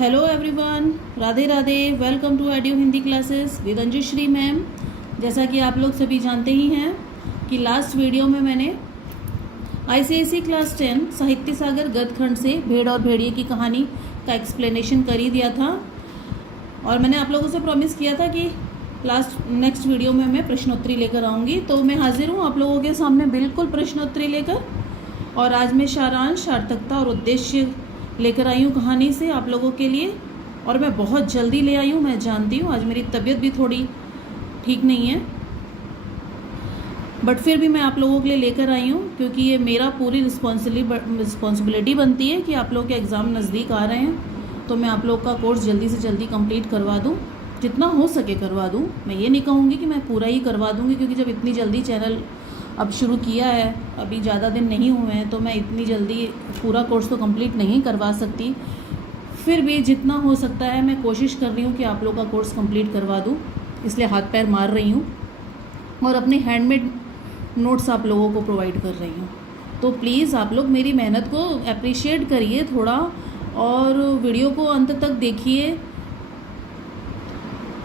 Hello everyone, Radhe Radhe. Welcome to Edu Hindi classes with Anjushree ma'am. जैसा कि आप लोग सभी जानते ही हैं कि लास्ट वीडियो में मैंने आईसीएसई क्लास 10 साहित्य सागर गद्य खंड से भेड़ और भेड़िए की कहानी का एक्सप्लेनेशन कर ही दिया था और मैंने आप लोगों से प्रॉमिस किया था कि नेक्स्ट वीडियो में मैं प्रश्नोत्तरी लेकर आऊँगी। तो मैं हाजिर हूँ आप लोगों के सामने बिल्कुल प्रश्नोत्तरी लेकर, और आज मैं सारांश, सार्थकता और उद्देश्य लेकर आई हूँ कहानी से आप लोगों के लिए। और मैं बहुत जल्दी ले आई हूँ, मैं जानती हूँ आज मेरी तबीयत भी थोड़ी ठीक नहीं है, बट फिर भी मैं आप लोगों के लिए लेकर आई हूँ क्योंकि ये मेरा पूरी रिस्पॉन्सिबिलिटी बनती है कि आप लोग के एग्ज़ाम नज़दीक आ रहे हैं तो मैं आप लोग का कोर्स जल्दी से जल्दी कंप्लीट करवा दूँ, जितना हो सके करवा दूँ। मैं ये नहीं कहूँगी कि मैं पूरा ही करवा दूँगी क्योंकि जब इतनी जल्दी चैनल अब शुरू किया है, अभी ज़्यादा दिन नहीं हुए हैं, तो मैं इतनी जल्दी पूरा कोर्स तो कंप्लीट नहीं करवा सकती। फिर भी जितना हो सकता है मैं कोशिश कर रही हूँ कि आप लोग का कोर्स कंप्लीट करवा दूँ, इसलिए हाथ पैर मार रही हूँ और अपने हैंडमेड नोट्स आप लोगों को प्रोवाइड कर रही हूँ। तो प्लीज़ आप लोग मेरी मेहनत को अप्रिशिएट करिए थोड़ा और वीडियो को अंत तक देखिए,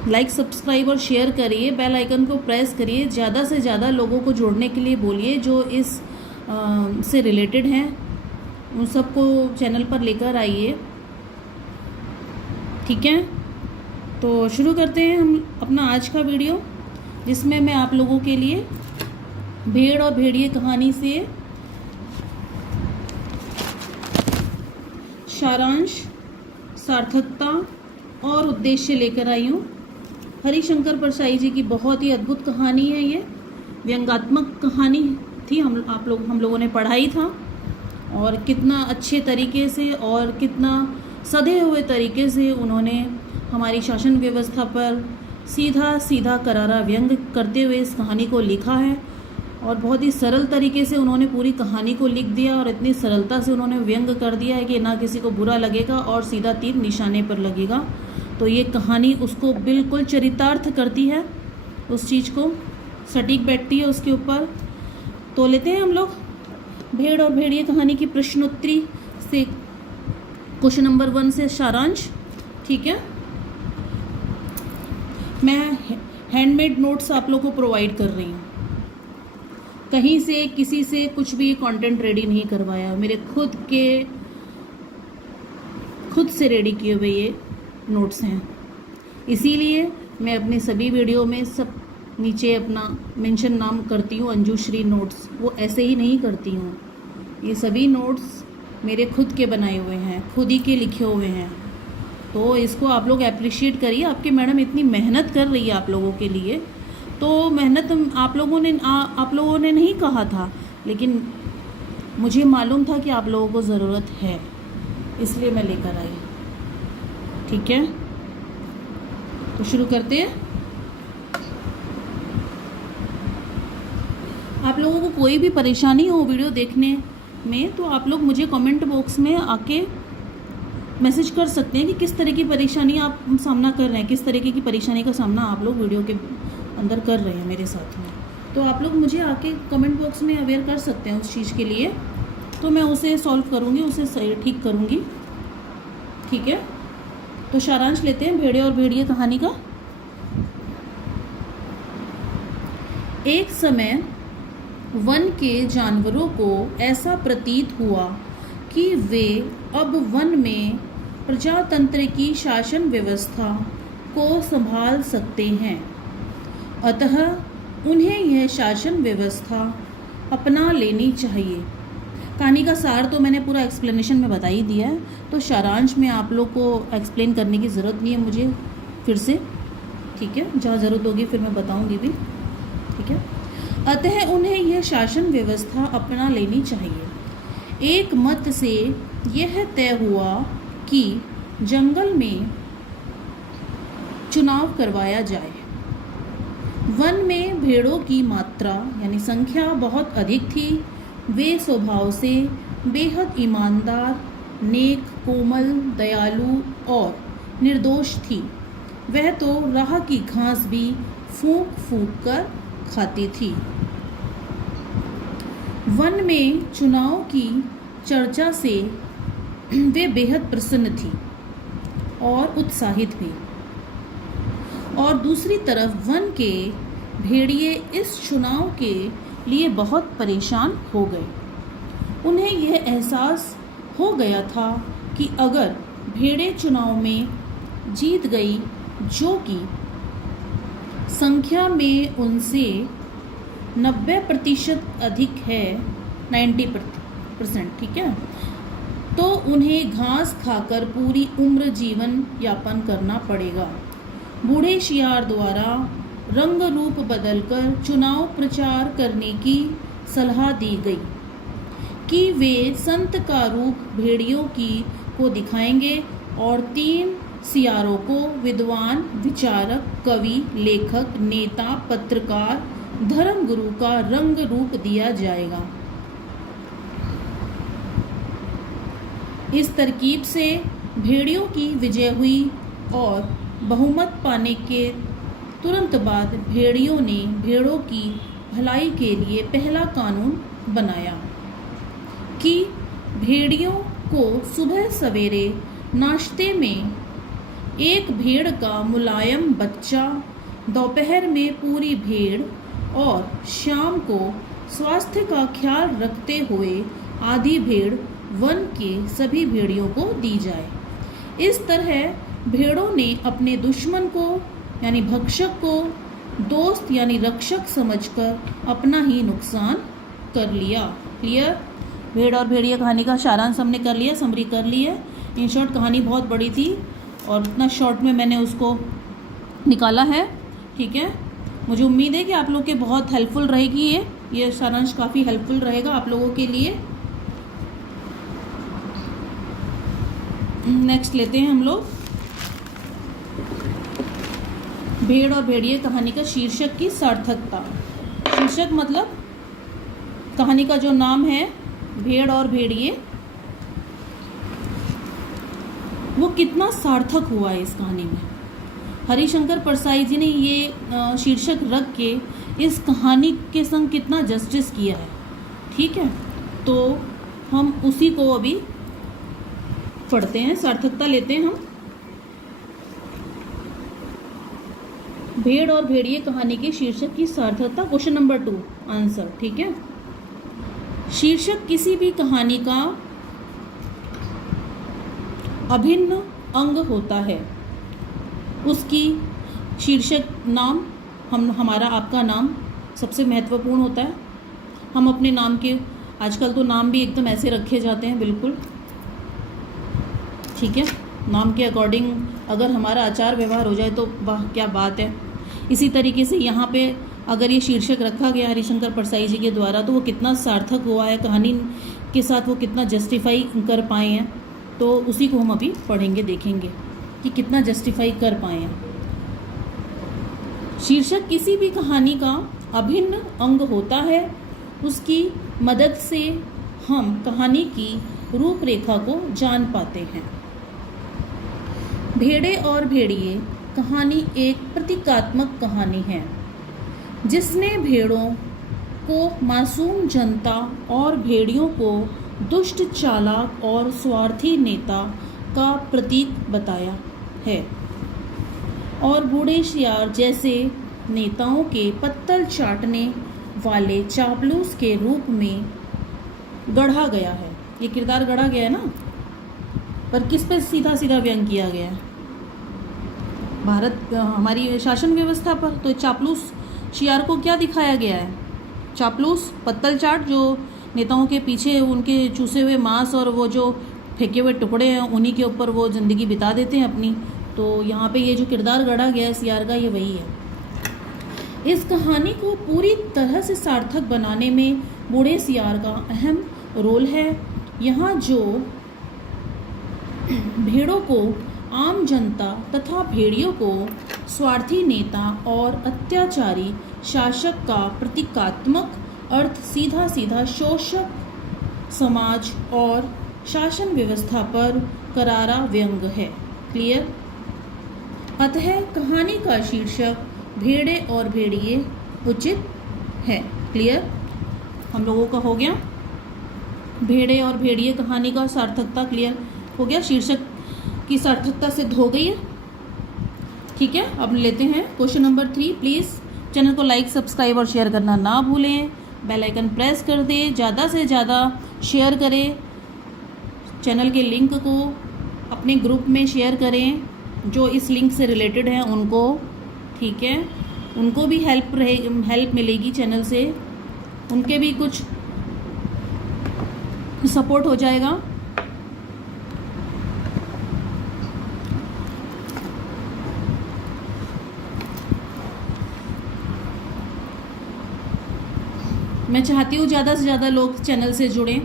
लाइक सब्सक्राइब और शेयर करिए, बेल आइकन को प्रेस करिए, ज़्यादा से ज़्यादा लोगों को जोड़ने के लिए बोलिए जो इस से रिलेटेड हैं, उन सबको चैनल पर लेकर आइए। ठीक है, तो शुरू करते हैं हम अपना आज का वीडियो, जिसमें मैं आप लोगों के लिए भेड़ और भेड़िए कहानी से सारांश, सार्थकता और उद्देश्य लेकर आई हूँ। हरिशंकर परसाई जी की बहुत ही अद्भुत कहानी है, ये व्यंग्यात्मक कहानी थी। हम लोगों ने पढ़ाई था और कितना अच्छे तरीके से और कितना सधे हुए तरीके से उन्होंने हमारी शासन व्यवस्था पर सीधा सीधा करारा व्यंग करते हुए इस कहानी को लिखा है और बहुत ही सरल तरीके से उन्होंने पूरी कहानी को लिख दिया और इतनी सरलता से उन्होंने व्यंग कर दिया है कि ना किसी को बुरा लगेगा और सीधा तीर निशाने पर लगेगा। तो ये कहानी उसको बिल्कुल चरितार्थ करती है, उस चीज़ को सटीक बैठती है उसके ऊपर। तो लेते हैं हम लोग भेड़ और भेड़िए कहानी की प्रश्नोत्तरी से क्वेश्चन नंबर 1 से सारांश। ठीक है, मैं हैंडमेड नोट्स आप लोग को प्रोवाइड कर रही हूँ, कहीं से किसी से कुछ भी कंटेंट रेडी नहीं करवाया, मेरे खुद से रेडी किए हुए ये नोट्स हैं। इसीलिए मैं अपने सभी वीडियो में सब नीचे अपना मेंशन नाम करती हूँ अंजुश्री नोट्स, वो ऐसे ही नहीं करती हूँ। ये सभी नोट्स मेरे खुद के बनाए हुए हैं, खुद ही के लिखे हुए हैं। तो इसको आप लोग अप्रिशिएट करिए, आपकी मैडम इतनी मेहनत कर रही है आप लोगों के लिए। तो मेहनत आप लोगों ने नहीं कहा था, लेकिन मुझे मालूम था कि आप लोगों को ज़रूरत है, इसलिए मैं लेकर आई। ठीक है, तो शुरू करते हैं। आप लोगों को कोई भी परेशानी हो वीडियो देखने में तो आप लोग मुझे कमेंट बॉक्स में आके मैसेज कर सकते हैं कि किस तरह की परेशानी आप सामना कर रहे हैं, किस तरीके की परेशानी का सामना आप लोग वीडियो के अंदर कर रहे हैं मेरे साथ में। तो आप लोग मुझे आके कमेंट बॉक्स में अवेयर कर सकते हैं उस चीज़ के लिए, तो मैं उसे सॉल्व करूँगी, उसे ठीक करूँगी। ठीक है, तो सारांश लेते हैं भेड़े और भेड़िए कहानी का। एक समय वन के जानवरों को ऐसा प्रतीत हुआ कि वे अब वन में प्रजातंत्र की शासन व्यवस्था को संभाल सकते हैं, अतः उन्हें यह शासन व्यवस्था अपना लेनी चाहिए। कहानी का सार तो मैंने पूरा एक्सप्लेनेशन में बता ही दिया है, तो सारांश में आप लोग को एक्सप्लेन करने की ज़रूरत नहीं है मुझे फिर से। ठीक है, जहाँ ज़रूरत होगी फिर मैं बताऊंगी भी। ठीक है, अतः उन्हें यह शासन व्यवस्था अपना लेनी चाहिए। एक मत से यह तय हुआ कि जंगल में चुनाव करवाया जाए। वन में भेड़ों की मात्रा यानी संख्या बहुत अधिक थी। वे स्वभाव से बेहद ईमानदार, नेक, कोमल, दयालु और निर्दोष थी। वह तो राह की घास भी फूंक फूंक कर खाती थी। वन में चुनाव की चर्चा से वे बेहद प्रसन्न थी। और उत्साहित भी। और दूसरी तरफ वन के भेड़िए इस चुनाव के लिए बहुत परेशान हो गए। उन्हें यह एहसास हो गया था कि अगर भेड़ें चुनाव में जीत गई, जो कि संख्या में उनसे 90% अधिक है, 90%, ठीक है, तो उन्हें घास खाकर पूरी उम्र जीवन यापन करना पड़ेगा। बूढ़े शियार द्वारा रंग रूप बदलकर चुनाव प्रचार करने की सलाह दी गई कि वे संत का रूप भेड़ियों को दिखाएंगे और 3 सियारों को विद्वान, विचारक, कवि, लेखक, नेता, पत्रकार, धर्मगुरु का रंग रूप दिया जाएगा। इस तरकीब से भेड़ियों की विजय हुई और बहुमत पाने के तुरंत बाद भेड़ियों ने भेड़ों की भलाई के लिए पहला कानून बनाया कि भेड़ियों को सुबह सवेरे नाश्ते में एक भेड़ का मुलायम बच्चा, दोपहर में पूरी भेड़ और शाम को स्वास्थ्य का ख्याल रखते हुए आधी भेड़ वन के सभी भेड़ियों को दी जाए। इस तरह भेड़ों ने अपने दुश्मन को यानी भक्षक को दोस्त यानी रक्षक समझकर अपना ही नुकसान कर लिया। क्लियर? भेड़ और भेड़िया कहानी का सारांश हमने कर लिया, समरी कर ली है। इन शॉर्ट कहानी बहुत बड़ी थी और इतना शॉर्ट में मैंने उसको निकाला है, ठीक है। मुझे उम्मीद है कि आप लोग के बहुत हेल्पफुल रहेगी ये सारांश काफ़ी हेल्पफुल रहेगा आप लोगों के लिए। नेक्स्ट लेते हैं हम लोग भेड़ और भेड़िए कहानी का शीर्षक की सार्थकता। शीर्षक मतलब कहानी का जो नाम है भेड़ और भेड़िए, वो कितना सार्थक हुआ है इस कहानी में। हरिशंकर परसाई जी ने ये शीर्षक रख के इस कहानी के संग कितना जस्टिस किया है, ठीक है। तो हम उसी को अभी पढ़ते हैं, सार्थकता लेते हैं हम। भेड़ और भेड़िए कहानी के शीर्षक की सार्थकता, क्वेश्चन नंबर 2 आंसर, ठीक है। शीर्षक किसी भी कहानी का अभिन्न अंग होता है। उसकी शीर्षक नाम हमारा आपका नाम सबसे महत्वपूर्ण होता है। हम अपने नाम के आजकल तो नाम भी एकदम ऐसे रखे जाते हैं, बिल्कुल ठीक है। नाम के अकॉर्डिंग अगर हमारा आचार व्यवहार हो जाए तो वाह क्या बात है। इसी तरीके से यहाँ पे अगर ये शीर्षक रखा गया हरिशंकर परसाई जी के द्वारा तो वो कितना सार्थक हुआ है, कहानी के साथ वो कितना जस्टिफाई कर पाए हैं। तो उसी को हम अभी पढ़ेंगे, देखेंगे कि कितना जस्टिफाई कर पाए हैं। शीर्षक किसी भी कहानी का अभिन्न अंग होता है। उसकी मदद से हम कहानी की रूपरेखा को जान पाते हैं। भेड़े और भेड़िए कहानी एक प्रतीकात्मक कहानी है जिसने भेड़ों को मासूम जनता और भेड़ियों को दुष्ट, चालाक और स्वार्थी नेता का प्रतीक बताया है और बूढ़े शियार जैसे नेताओं के पत्तल चाटने वाले चापलूस के रूप में गढ़ा गया है। ये किरदार गढ़ा गया है ना, पर किस पे सीधा सीधा व्यंग किया गया है? भारत हमारी शासन व्यवस्था पर। तो चापलूस शियार को क्या दिखाया गया है? चापलूस, पत्तल चाट, जो नेताओं के पीछे उनके चूसे हुए मांस और वो जो फेंके हुए टुकड़े हैं उन्हीं के ऊपर वो ज़िंदगी बिता देते हैं अपनी। तो यहाँ पे ये जो किरदार गढ़ा गया है शियार का, ये वही है। इस कहानी को पूरी तरह से सार्थक बनाने में बूढ़े शियार का अहम रोल है। यहाँ जो भेड़ों को आम जनता तथा भेड़ियों को स्वार्थी नेता और अत्याचारी शासक का प्रतीकात्मक अर्थ सीधा सीधा शोषक समाज और शासन व्यवस्था पर करारा व्यंग है। क्लियर? अतः कहानी का शीर्षक भेड़े और भेड़िए उचित है। क्लियर? हम लोगों का हो गया भेड़े और भेड़िए कहानी का सार्थकता क्लियर हो गया। शीर्षक की सार्थकता सिद्ध हो गई है। ठीक है, अब लेते हैं क्वेश्चन नंबर 3। प्लीज़ चैनल को लाइक, सब्सक्राइब और शेयर करना ना भूलें। बेल आइकन प्रेस कर दें, ज़्यादा से ज़्यादा शेयर करें, चैनल के लिंक को अपने ग्रुप में शेयर करें जो इस लिंक से रिलेटेड हैं उनको। ठीक है, उनको भी हेल्प मिलेगी चैनल से, उनके भी कुछ सपोर्ट हो जाएगा। मैं चाहती हूँ ज़्यादा से ज़्यादा लोग चैनल से जुड़ें।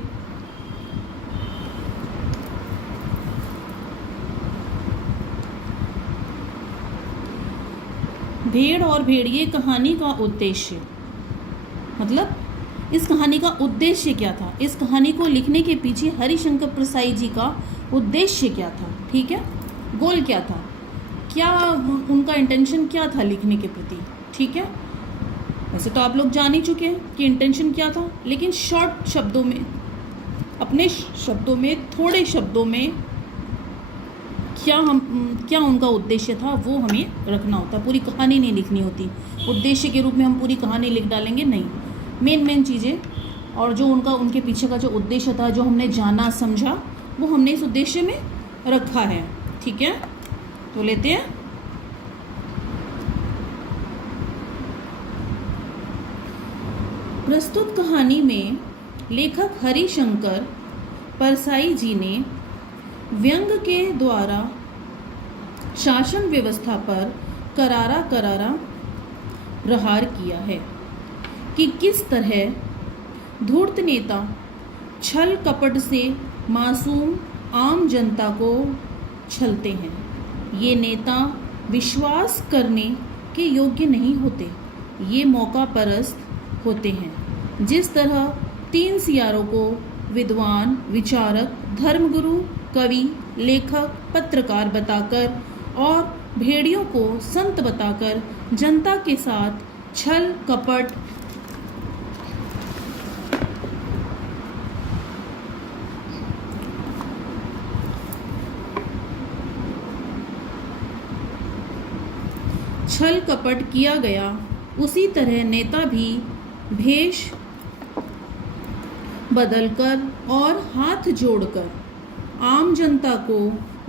भेड़ और भेड़िए कहानी का उद्देश्य, मतलब इस कहानी का उद्देश्य क्या था, इस कहानी को लिखने के पीछे हरिशंकर प्रसाई जी का उद्देश्य क्या था। ठीक है, गोल क्या था, क्या उनका इंटेंशन क्या था लिखने के प्रति। ठीक है, वैसे तो आप लोग जान ही चुके हैं कि इंटेंशन क्या था, लेकिन शॉर्ट शब्दों में, अपने शब्दों में, थोड़े शब्दों में क्या उनका उद्देश्य था वो हमें रखना होता। पूरी कहानी नहीं लिखनी होती, उद्देश्य के रूप में हम पूरी कहानी लिख डालेंगे नहीं। मेन चीज़ें और जो उनके पीछे का जो उद्देश्य था, जो हमने जाना समझा, वो हमने इस उद्देश्य में रखा है। ठीक है, तो लेते हैं। प्रस्तुत कहानी में लेखक हरिशंकर परसाई जी ने व्यंग के द्वारा शासन व्यवस्था पर करारा प्रहार किया है कि किस तरह धूर्त नेता छल कपट से मासूम आम जनता को छलते हैं। ये नेता विश्वास करने के योग्य नहीं होते, ये मौका परस्त होते हैं। जिस तरह 3 सियारों को विद्वान, विचारक, धर्मगुरु, कवि, लेखक, पत्रकार बताकर और भेड़ियों को संत बताकर जनता के साथ छल कपट किया गया, उसी तरह नेता भी भेष बदलकर और हाथ जोड़कर आम जनता को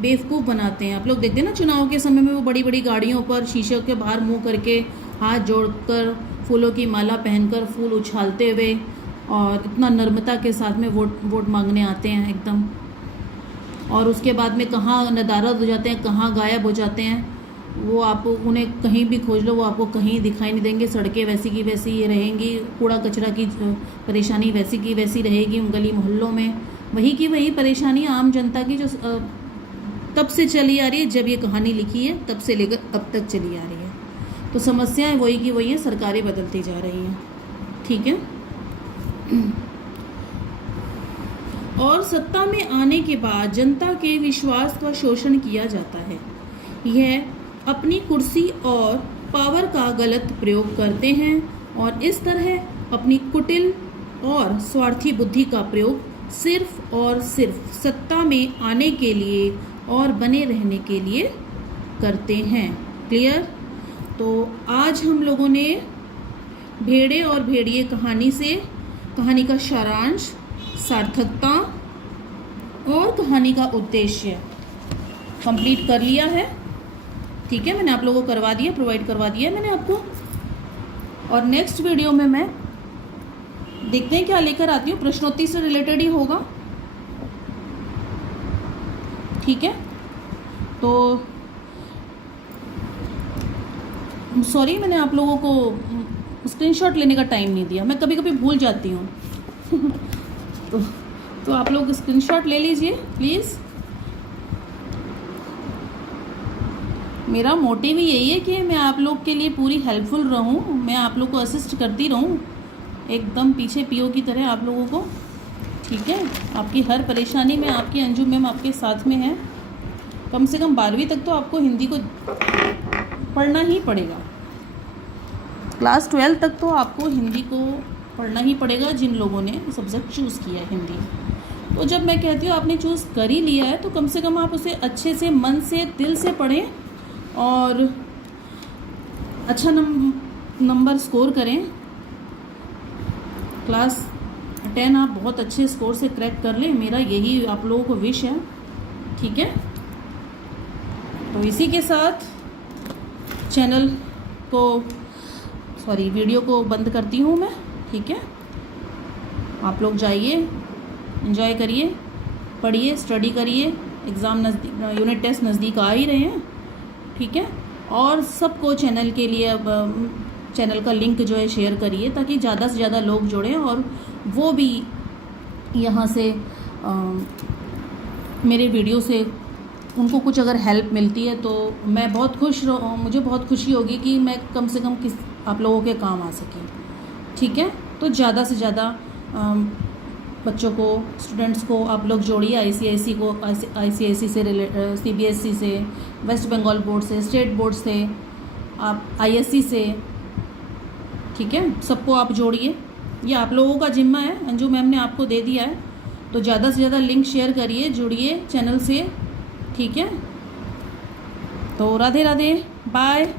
बेवकूफ़ बनाते हैं। आप लोग देखते हैं ना, चुनाव के समय में वो बड़ी बड़ी गाड़ियों पर शीशे के बाहर मुंह करके हाथ जोड़कर फूलों की माला पहनकर फूल उछालते हुए और इतना नम्रता के साथ में वोट मांगने आते हैं एकदम, और उसके बाद में कहाँ नदारद हो जाते हैं, कहाँ गायब हो जाते हैं। वो आप उन्हें कहीं भी खोज लो, वो आपको कहीं दिखाई नहीं देंगे। सड़कें वैसी की वैसी रहेंगी, कूड़ा कचरा की परेशानी वैसी की वैसी रहेगी उन गली मोहल्लों में। वही की वही परेशानी आम जनता की जो तब से चली आ रही है, जब ये कहानी लिखी है तब से लेकर अब तक चली आ रही है। तो समस्याएं वही की वही हैं, सरकारें बदलती जा रही हैं। ठीक है, और सत्ता में आने के बाद जनता के विश्वास का शोषण किया जाता है। यह अपनी कुर्सी और पावर का गलत प्रयोग करते हैं और इस तरह अपनी कुटिल और स्वार्थी बुद्धि का प्रयोग सिर्फ और सिर्फ सत्ता में आने के लिए और बने रहने के लिए करते हैं। क्लियर? तो आज हम लोगों ने भेड़े और भेड़िए कहानी का सारांश, सार्थकता और कहानी का उद्देश्य कंप्लीट कर लिया है। ठीक है, मैंने आप लोगों को प्रोवाइड करवा दिया है मैंने आपको। और नेक्स्ट वीडियो में मैं देखते हैं क्या लेकर आती हूँ, प्रश्नोत्तरी से रिलेटेड ही होगा। ठीक है, तो सॉरी मैंने आप लोगों को स्क्रीनशॉट लेने का टाइम नहीं दिया, मैं कभी कभी भूल जाती हूँ तो आप लोग स्क्रीनशॉट ले लीजिए प्लीज़। मेरा मोटिव ही यही है कि मैं आप लोग के लिए पूरी हेल्पफुल रहूं, मैं आप लोग को असिस्ट करती रहूं, एकदम पीछे पीओ की तरह आप लोगों को। ठीक है, आपकी हर परेशानी में आपकी अंजू मैम आपके साथ में है। कम से कम 12वीं तक तो आपको हिंदी को पढ़ना ही पड़ेगा, क्लास 12 तक तो आपको हिंदी को पढ़ना ही पड़ेगा, जिन लोगों ने सब्जेक्ट चूज़ किया है हिंदी। तो जब मैं कहती हूँ आपने चूज़ कर ही लिया है तो कम से कम आप उसे अच्छे से, मन से, दिल से पढ़ें और अच्छा नंबर स्कोर करें। क्लास 10 आप बहुत अच्छे स्कोर से क्रैक कर लें, मेरा यही आप लोगों को विश है। ठीक है, तो इसी के साथ चैनल को वीडियो को बंद करती हूँ मैं। ठीक है, आप लोग जाइए, एंजॉय करिए, पढ़िए, स्टडी करिए, एग्ज़ाम नज़दीक, यूनिट टेस्ट नज़दीक आ ही रहे हैं। ठीक है, और सबको चैनल के लिए चैनल का लिंक जो है शेयर करिए ताकि ज़्यादा से ज़्यादा लोग जुड़ें और वो भी यहाँ से मेरे वीडियो से उनको कुछ अगर हेल्प मिलती है तो मैं बहुत मुझे बहुत खुशी होगी कि मैं कम से कम आप लोगों के काम आ सकें। ठीक है, तो ज़्यादा से ज़्यादा बच्चों को, स्टूडेंट्स को आप लोग जोड़िए, आईसीआईसी से सीबीएसई से, वेस्ट बंगाल बोर्ड से, स्टेट बोर्ड से, आप आईएससी से। ठीक है, सबको आप जोड़िए, ये आप लोगों का जिम्मा है, अंजू मैम ने आपको दे दिया है। तो ज़्यादा से ज़्यादा लिंक शेयर करिए, जुड़िए चैनल से। ठीक है, तो राधे राधे, बाय।